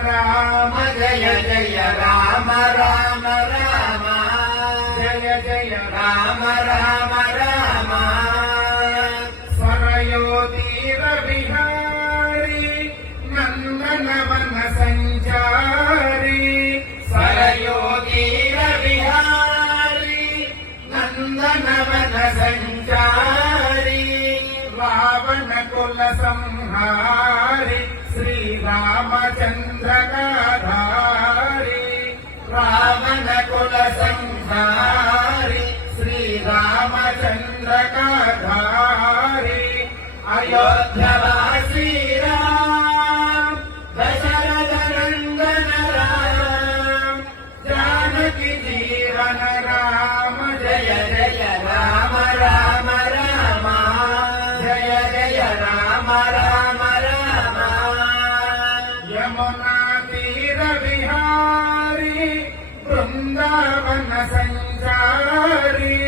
రామ జయ జయ రామ రామ రామ జయ జయ రామ రామ రామ సరయోతీర తీర విహారీ నందనవన సంచారి సరయో తీర విహారీ నందనవన సంచారి రావణ కుల సంహారి శ్రీరామచంద్ర రావణ కుల సంహారి శ్రీరామచంద్ర అయోధ్యవా యమునా తీర విహారీ బృందావన సంచారి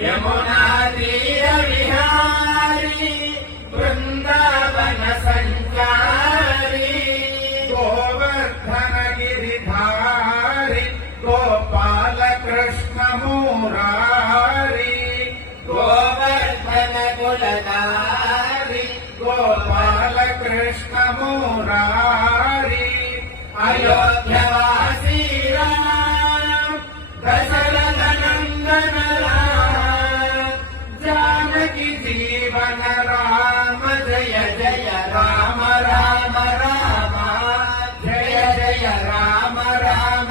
యమునా తీర విహారీ బృందావన సంచారి గోవర్ధన గిరిధారి గోపాల కృష్ణ మురారి గోవర్ధన కులధారి గోపాల కృష్ణ మురారి అయోధ్యవాసీ రామ దశరథ నందన రామ జానకి జీవన రామ జయ జయ రామ రామ రామ జయ జయ రామ రామ